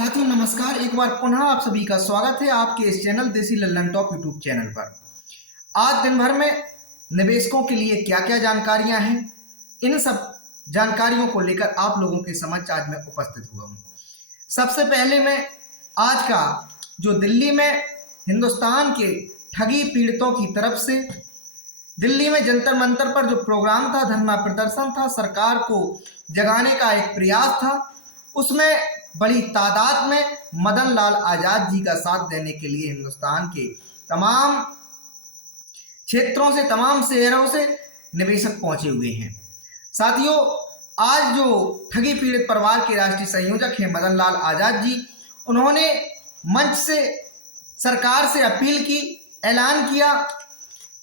साथियों नमस्कार। एक बार पुनः आप सभी का स्वागत है आपके इस चैनल देसी लल्लन टॉप यूट्यूब चैनल पर। आज दिन भर में निवेशकों के लिए क्या क्या जानकारियां हैं, इन सब जानकारियों को लेकर आप लोगों के समक्ष आज मैं उपस्थित हुआ हूं। सबसे पहले मैं आज का जो दिल्ली में हिंदुस्तान के ठगी पीड़ितों की तरफ से दिल्ली में जंतर मंतर पर जो प्रोग्राम था, धरना प्रदर्शन था, सरकार को जगाने का एक प्रयास था, उसमें बड़ी तादाद में मदन लाल आजाद जी का साथ देने के लिए हिंदुस्तान के तमाम क्षेत्रों से, तमाम शहरों से निवेशक पहुंचे हुए हैं। साथियों, आज जो ठगी पीड़ित परिवार के राष्ट्रीय संयोजक हैं मदन लाल आजाद जी, उन्होंने मंच से सरकार से अपील की, ऐलान किया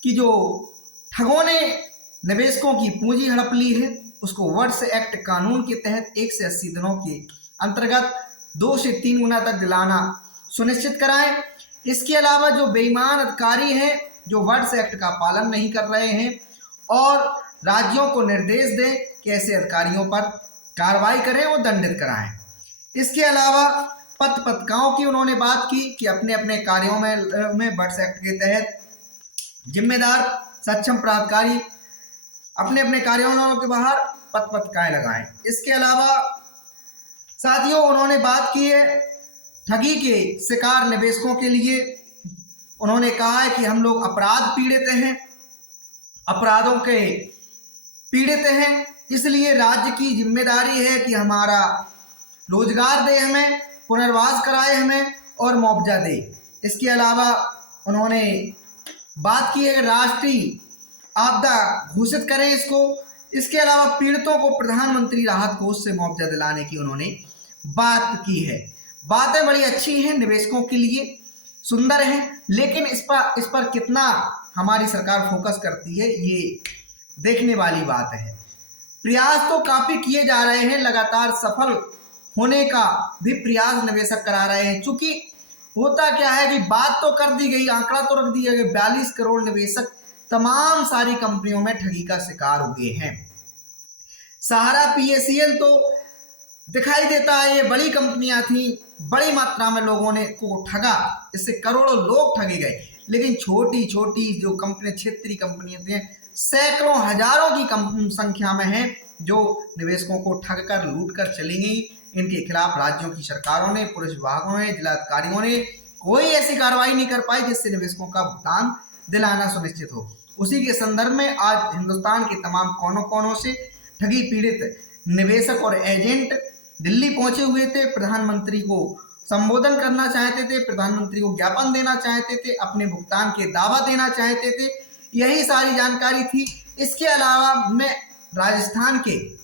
कि जो ठगों ने निवेशकों की पूंजी हड़प ली है उसको वर्ष एक्ट कानून के तहत 1 से 80 दिनों के अंतर्गत 2 से 3 गुना तक दिलाना सुनिश्चित कराएं। इसके अलावा जो बेईमान अधिकारी हैं, जो वर्ष एक्ट का पालन नहीं कर रहे हैं, और राज्यों को निर्देश दें कि ऐसे अधिकारियों पर कार्रवाई करें और दंडित कराएं। इसके अलावा पथ पत्रिकाओं की उन्होंने बात की कि अपने अपने कार्यों में वर्ष एक्ट के तहत जिम्मेदार सक्षम प्राधिकारी अपने अपने कार्यालयों के बाहर पथ पत्रिकाएं लगाएं। इसके अलावा साथियों, उन्होंने बात की है ठगी के शिकार निवेशकों के लिए। उन्होंने कहा है कि हम लोग अपराध पीड़ित हैं, अपराधों के पीड़ित हैं, इसलिए राज्य की जिम्मेदारी है कि हमारा रोजगार दे, हमें पुनर्वास कराए, हमें और मुआवजा दे। इसके अलावा उन्होंने बात की है राष्ट्रीय आपदा घोषित करें इसको। इसके अलावा पीड़ितों को प्रधानमंत्री राहत कोष से मुआवजा दिलाने की उन्होंने बात की है। बातें बड़ी अच्छी हैं, निवेशकों के लिए सुंदर हैं, लेकिन इस पर कितना हमारी सरकार फोकस करती है ये देखने वाली बात है। प्रयास तो काफी किए जा रहे हैं, लगातार सफल होने का भी प्रयास निवेशक करा रहे हैं। चूंकि होता क्या है कि बात तो कर दी गई, आंकड़ा तो रख दिया गया, 42 करोड़ निवेशक तमाम सारी कंपनियों में ठगी का शिकार हो गए हैं। सहारा PACL तो दिखाई देता है ये बड़ी कंपनियां थी, बड़ी मात्रा में लोगों ने को ठगा, इससे करोड़ों लोग ठगे गए। लेकिन छोटी छोटी जो कंपनी, क्षेत्रीय कंपनियां थी, सैकड़ों हजारों की संख्या में हैं जो निवेशकों को ठग कर लूट कर चली गई। इनके खिलाफ राज्यों की सरकारों ने, पुलिस विभागों ने, जिलाधिकारियों ने कोई ऐसी कार्रवाई नहीं कर पाई जिससे निवेशकों का भुगतान दिलाना सुनिश्चित हो। उसी के संदर्भ में आज हिंदुस्तान के तमाम कोनों कोनों से ठगी पीड़ित निवेशक और एजेंट दिल्ली पहुंचे हुए थे। प्रधानमंत्री को संबोधन करना चाहते थे, प्रधानमंत्री को ज्ञापन देना चाहते थे, अपने भुगतान के दावा देना चाहते थे, यही सारी जानकारी थी। इसके अलावा मैं राजस्थान के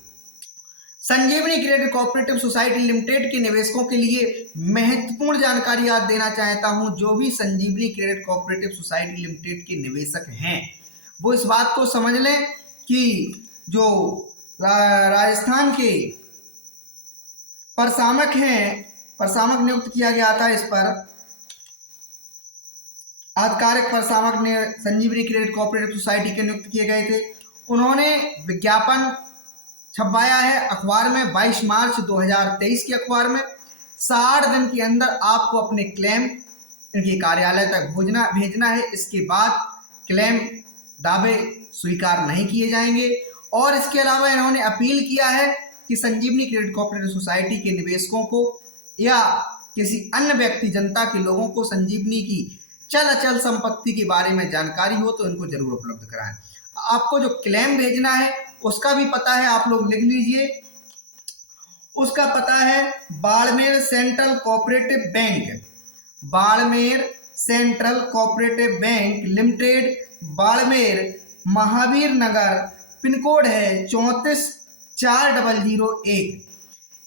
संजीवनी क्रेडिट कोऑपरेटिव सोसाइटी लिमिटेड के निवेशकों के लिए महत्वपूर्ण जानकारी आज देना चाहता हूं। जो भी संजीवनी क्रेडिट कोऑपरेटिव सोसाइटी लिमिटेड के निवेशक हैं वो इस बात को समझ लें कि जो राजस्थान के प्रशासक हैं, प्रशासक नियुक्त किया गया था, इस पर आधिकारिक प्रशासक ने संजीवनी क्रेडिट कोऑपरेटिव सोसाइटी के नियुक्त किए गए थे। उन्होंने विज्ञापन छपवाया है अखबार में, 22 मार्च 2023 के अखबार में। 60 दिन के अंदर आपको अपने क्लेम इनके कार्यालय तक भेजना है। इसके बाद क्लेम दावे स्वीकार नहीं किए जाएंगे। और इसके अलावा इन्होंने अपील किया है कि संजीवनी क्रेडिट कोऑपरेटिव सोसाइटी के निवेशकों को या किसी अन्य व्यक्ति, जनता के लोगों को संजीवनी की चल अचल संपत्ति के बारे में जानकारी हो तो इनको जरूर उपलब्ध कराएं। आपको जो क्लेम भेजना है उसका भी पता है, आप लोग लिख लीजिए। उसका पता है Barmer central cooperative bank, Barmer central cooperative bank limited, Barmer, Mahavir Nagar, pin code है 344001।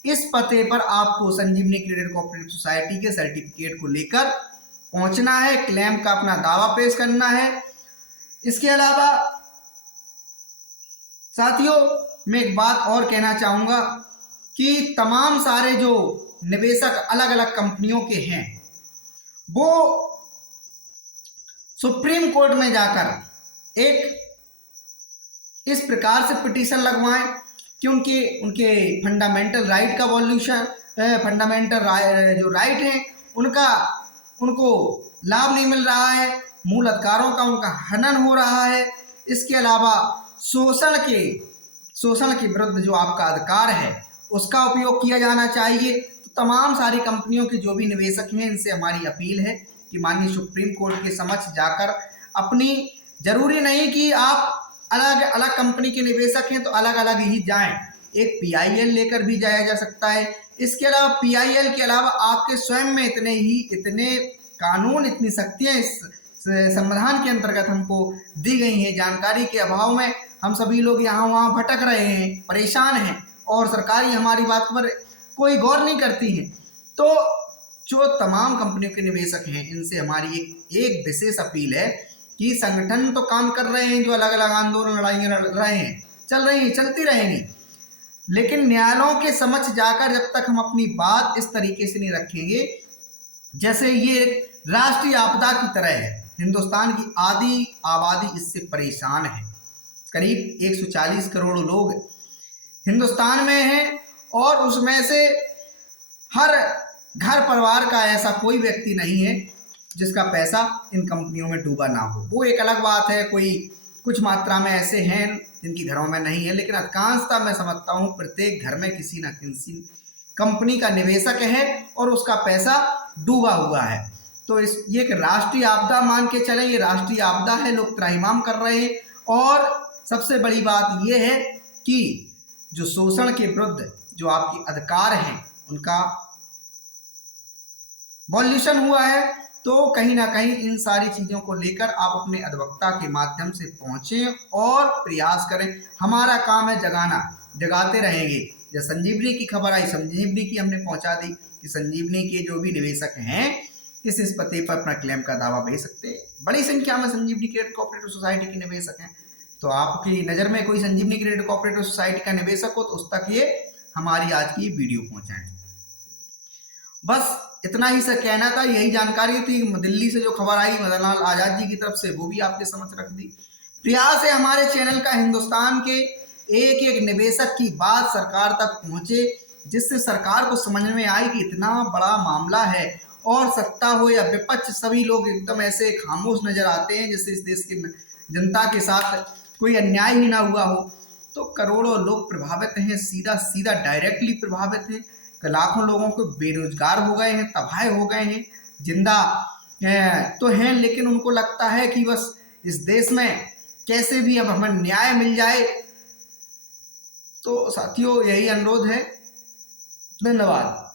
इस पते पर आपको संजीवनी क्रेडिट कोऑपरेटिव सोसाइटी के सर्टिफिकेट को लेकर पहुंचना है, क्लेम का अपना दावा पेश करना है। इसके अलावा साथियों, मैं एक बात और कहना चाहूँगा कि तमाम सारे जो निवेशक अलग अलग कंपनियों के हैं वो सुप्रीम कोर्ट में जाकर एक इस प्रकार से पिटीशन लगवाएं कि उनके फंडामेंटल राइट का फंडामेंटल जो राइट हैं उनको लाभ नहीं मिल रहा है, मूल अधिकारों का उनका हनन हो रहा है। इसके अलावा शोषण के विरुद्ध जो आपका अधिकार है उसका उपयोग किया जाना चाहिए। तो तमाम सारी कंपनियों के जो भी निवेशक हैं इनसे हमारी अपील है कि माननीय सुप्रीम कोर्ट के समक्ष जाकर अपनी, जरूरी नहीं कि आप अलग अलग कंपनी के निवेशक हैं तो अलग अलग ही जाएं, एक PIL लेकर भी जाया जा सकता है। इसके अलावा PIL के अलावा आपके स्वयं में इतने कानून, इतनी शक्तियां इस संविधान के अंतर्गत हमको दी गई हैं। जानकारी के अभाव में हम सभी लोग यहाँ वहाँ भटक रहे हैं, परेशान हैं और सरकारी हमारी बात पर कोई गौर नहीं करती है। तो जो तमाम कंपनियों के निवेशक हैं इनसे हमारी एक विशेष अपील है कि संगठन तो काम कर रहे हैं, जो अलग अलग आंदोलन लड़ाइयाँ लड़ रहे हैं चल रही हैं, चलती रहेंगी, लेकिन न्यायालयों के समक्ष जाकर जब तक हम अपनी बात इस तरीके से नहीं रखेंगे जैसे ये राष्ट्रीय आपदा की तरह है। हिंदुस्तान की आधी आबादी इससे परेशान है, करीब 140 करोड़ लोग हिंदुस्तान में हैं और उसमें से हर घर परिवार का ऐसा कोई व्यक्ति नहीं है जिसका पैसा इन कंपनियों में डूबा ना हो। वो एक अलग बात है, कोई कुछ मात्रा में ऐसे हैं जिनकी घरों में नहीं है, लेकिन अधिकांशतः मैं समझता हूँ प्रत्येक घर में किसी न किसी कंपनी का निवेशक है और उसका पैसा डूबा हुआ है। तो ये एक राष्ट्रीय आपदा मान के चले, ये राष्ट्रीय आपदा है, लोग त्राहिमाम कर रहे हैं। और सबसे बड़ी बात ये है कि जो शोषण के विरुद्ध जो आपके अधिकार हैं उनका वॉल्यूशन हुआ है। तो कहीं ना कहीं इन सारी चीज़ों को लेकर आप अपने अधिवक्ता के माध्यम से पहुँचें और प्रयास करें। हमारा काम है जगाना, जगाते रहेंगे। जब संजीवनी की खबर आई, संजीवनी की हमने पहुँचा दी कि संजीवनी के जो भी निवेशक हैं इस पते पर अपना क्लेम का दावा भेज सकते हैं। बड़ी संख्या में संजीवनी क्रेडिट कोऑपरेटिव सोसाइटी के निवेशक हैं। तो आपकी नज़र में कोई संजीवनी क्रेडिट कोऑपरेटिव सोसाइटी का निवेशक हो तो उस तक ये हमारी आज की वीडियो पहुँचाएँ। बस इतना ही सर कहना था, यही जानकारी थी। दिल्ली से जो खबर आई मदन लाल आज़ाद जी की तरफ से, वो भी आपके समझ रख दी। प्रयास है हमारे चैनल का हिंदुस्तान के एक एक निवेशक की बात सरकार तक पहुंचे, जिससे सरकार को समझ में आए कि इतना बड़ा मामला है और सत्ता हो या विपक्ष सभी लोग एकदम ऐसे खामोश नजर आते हैं जैसे इस देश की जनता के साथ कोई अन्याय ही ना हुआ हो। तो करोड़ों लोग प्रभावित हैं, सीधा डायरेक्टली प्रभावित हैं। लाखों लोगों को बेरोजगार हो गए हैं, तबाह हो गए हैं, जिंदा तो हैं, लेकिन उनको लगता है कि बस इस देश में कैसे भी अब हमें न्याय मिल जाए। तो साथियों यही अनुरोध है। धन्यवाद।